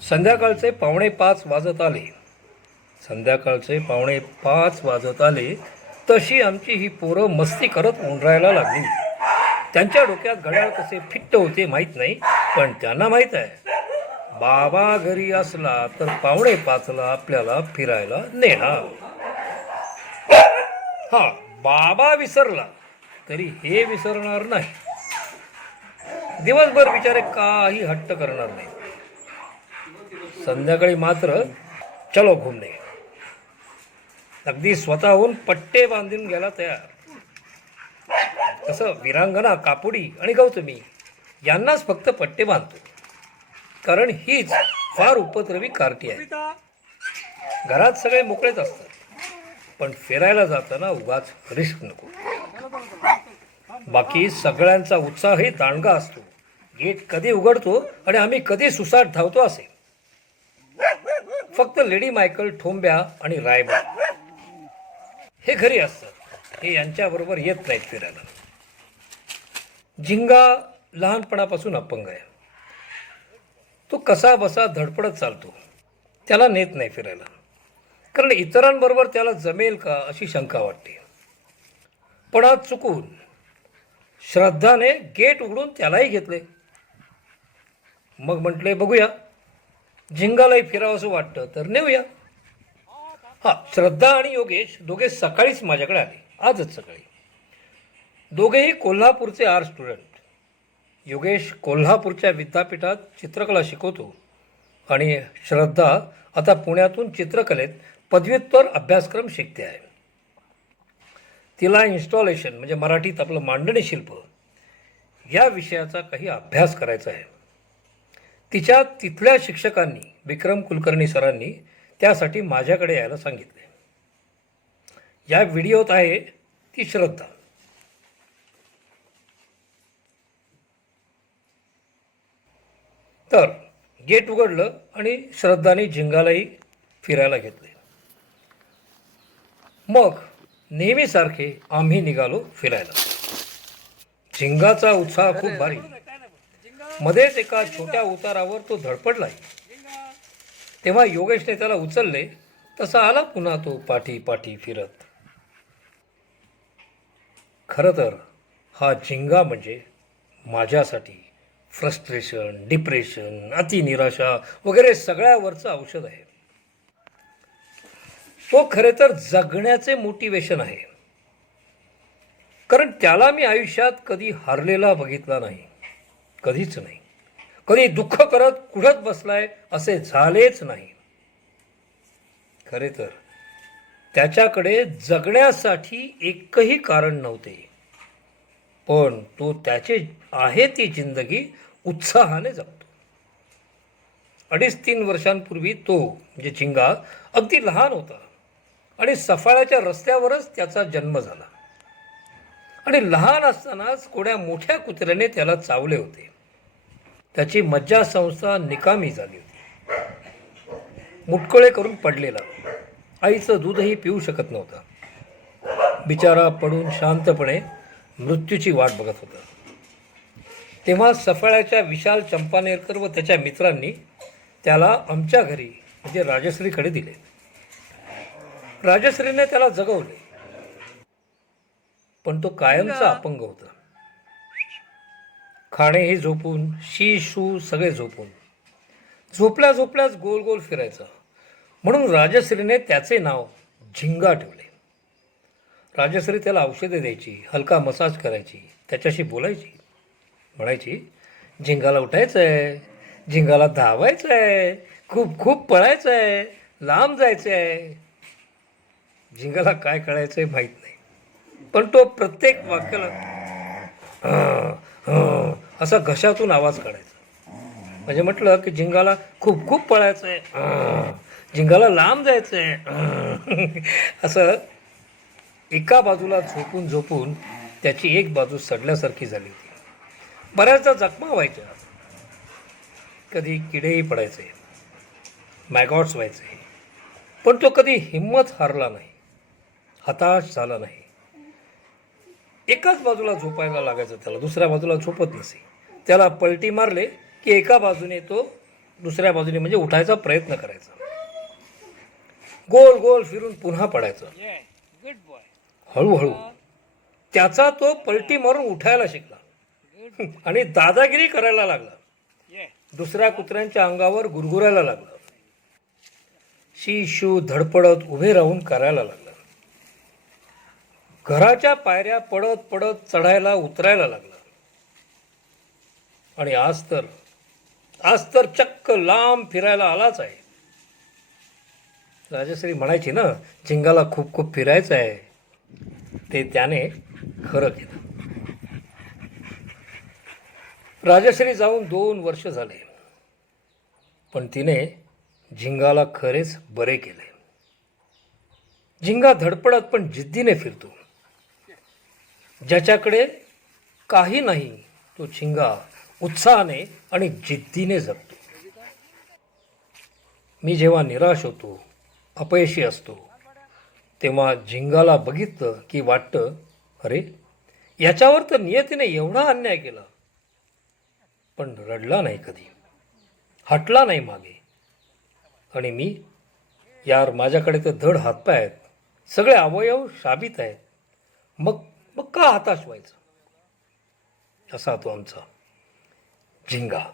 संध्याकाळचे पावणे पाच वाजत आले. संध्याकाळचे पावणे पाच वाजत आले. तशी आमची ही पोरं मस्ती करत उंडरायला लागली. त्यांच्या डोक्यात घड्याळ कसे फिट्ट होते माहीत नाही पण त्यांना माहीत आहे. बाबा घरी असला तर पावणे पाचला आपल्याला फिरायला नेणार. हा बाबा विसरला. तरी हे विसरणार नाही. दिवसभर बिचारे काही हट्ट करणार नाही संध्याकाळी मात्र चलो घुमणे अगदी स्वतःहून पट्टे बांधून गेला तयार. तसं विरांगना कापुडी आणि गौतमी यांनाच फक्त पट्टे बांधतो. कारण हीच फार उपद्रवी कार्टी आहे. घरात सगळे मोकळेच असतात. पण फिरायला जाताना उगाच रिस्क नको. बाकी सगळ्यांचा उत्साहही दांडगा असतो. गेट कधी उघडतो आणि आम्ही कधी सुसाट धावतो असे. फक्त लेडी मायकल ठोंब्या आणि रायबा. हे घरी असतात. हे यांच्याबरोबर येत नाहीत फिरायला. झिंगा लहानपणापासून अपंग आहे. तो कसा बसा धडपडत चालतो त्याला नेत नाही फिरायला. कारण इतरांबरोबर त्याला जमेल का अशी शंका वाटते. पण आज चुकून श्रद्धाने गेट उघडून त्यालाही घेतले. मग म्हटले बघूया. जिंगालाही फिरावंसं वाटतं. तर नेऊया. हां श्रद्धा आणि योगेश दोघे सकाळीच माझ्याकडे आले. आजच सकाळी. दोघेही कोल्हापूरचे आर स्टुडंट. योगेश कोल्हापूरच्या विद्यापीठात चित्रकला शिकवतो. आणि श्रद्धा आता पुण्यातून चित्रकलेत पदव्युत्तर अभ्यासक्रम शिकते आहे. तिला इन्स्टॉलेशन म्हणजे मराठीत आपलं मांडणी शिल्प या विषयाचा काही अभ्यास करायचा आहे. तिच्या तिथल्या शिक्षकांनी विक्रम कुलकर्णी सरांनी त्यासाठी माझ्याकडे यायला सांगितले. या व्हिडिओत आहे ती श्रद्धा. तर गेट उघडलं आणि श्रद्धाने झिंगालाही फिरायला घेतले. मग नेहमीसारखे आम्ही निघालो फिरायला. झिंगाचा उत्साह खूप भारी. मध्येच एका छोट्या उतारावर तो धडपडलाय. तेव्हा योगेशने त्याला उचलले. तसा आला पुन्हा तो पाठी पाठी फिरत. खरं तर हा झिंगा म्हणजे माझ्यासाठी फ्रस्ट्रेशन डिप्रेशन अतिनिराशा वगैरे सगळ्यावरचं औषध आहे. तो खरे तर जगण्याचे मोटिवेशन आहे. कारण त्याला मी आयुष्यात कधी हारलेला बघितला नाही. कधीच नाही. कधी दुःख करत कुढत बसलाय असे झालेच नाही. खरे तर त्याच्याकडे जगण्यासाठी एकही कारण नव्हते. पण तो त्याचे आहे ती जिंदगी उत्साहाने जगतो. अडीच तीन वर्षांपूर्वी तो म्हणजे चिंगा अगदी लहान होता. आणि सफाळ्याच्या रस्त्यावरच त्याचा जन्म झाला. आणि लहान असतानाच कोण्या मोठ्या कुत्र्याने त्याला चावले होते. त्याची मज्जा संस्था निकामी झाली होती. मुटकळे करून पडलेला. आईचं दूधही पिऊ शकत नव्हता. बिचारा पडून शांतपणे मृत्यूची वाट बघत होता. तेव्हा सफाळ्याच्या विशाल चंपानेरकर व त्याच्या मित्रांनी त्याला आमच्या घरी म्हणजे राजश्रीकडे दिले. राजश्रीने त्याला जगवले. पण तो कायमचा अपंग होता. खाणेही झोपून शी शू सगळे झोपून. झोपल्या झोपल्याच गोल गोल फिरायचा. म्हणून राजश्रीने त्याचे नाव झिंगा ठेवले. राजश्री त्याला औषधे द्यायची हलका मसाज करायची त्याच्याशी बोलायची. म्हणायची झिंगाला उठायचं आहे झिंगाला धावायचं आहे खूप खूप पळायचं आहे लांब जायचं आहे झिंगाला काय कळायचं आहे माहीत नाही. पण तो प्रत्येक वाक्याला असा घशातून आवाज काढायचा. म्हणजे म्हटलं की झिंगाला खूप खूप पळायचं आहे झिंगाला लांब जायचं आहे असं एका बाजूला झोपून झोपून त्याची एक बाजू सडल्यासारखी झाली होती. बऱ्याचदा जखमा व्हायच्या. कधी किडेही पडायचे मॅगॉट्स व्हायचे. पण तो कधी हिंमत हारला नाही हताश झाला नाही. एकाच बाजूला झोपायला लागायचं त्याला दुसऱ्या बाजूला झोपत नसे. त्याला पलटी मारले की एका बाजूने तो दुसऱ्या बाजूने म्हणजे उठायचा प्रयत्न करायचा. गोल गोल फिरून पुन्हा पडायचं. हळूहळू. त्याचा तो पलटी मारून उठायला शिकला. आणि दादागिरी करायला लागला. दुसऱ्या कुत्र्यांच्या अंगावर गुरगुरायला लागला. शिशू धडपडत उभे राहून करायला लागला. घराच्या पायऱ्या पडत पडत चढायला उतरायला लागला. आणि आज तर आज तर चक्क लांब फिरायला आलाच आहे. राजश्री म्हणायची ना चिंगाला खूप खूप फिरायचं आहे. ते त्याने खरं केलं. राजश्री जाऊन दोन वर्ष झाले. पण तिने झिंगाला खरेच बरे केले. झिंगा धडपडत पण जिद्दीने फिरतो. ज्याच्याकडे काही नाही तो झिंगा उत्साहाने आणि जिद्दीने जगतो. मी जेव्हा निराश होतो अपयशी असतो तेव्हा झिंगाला बघितलं की वाटतं अरे याच्यावर तर नियतीने एवढा अन्याय केला. पण रडला नाही कधी हटला नाही मागे. आणि मी यार माझ्याकडे तर धड हातपाय आहेत सगळे अवयव शाबित आहेत. मग मग का हताश व्हायचं? असा तो आमचा झिंगा.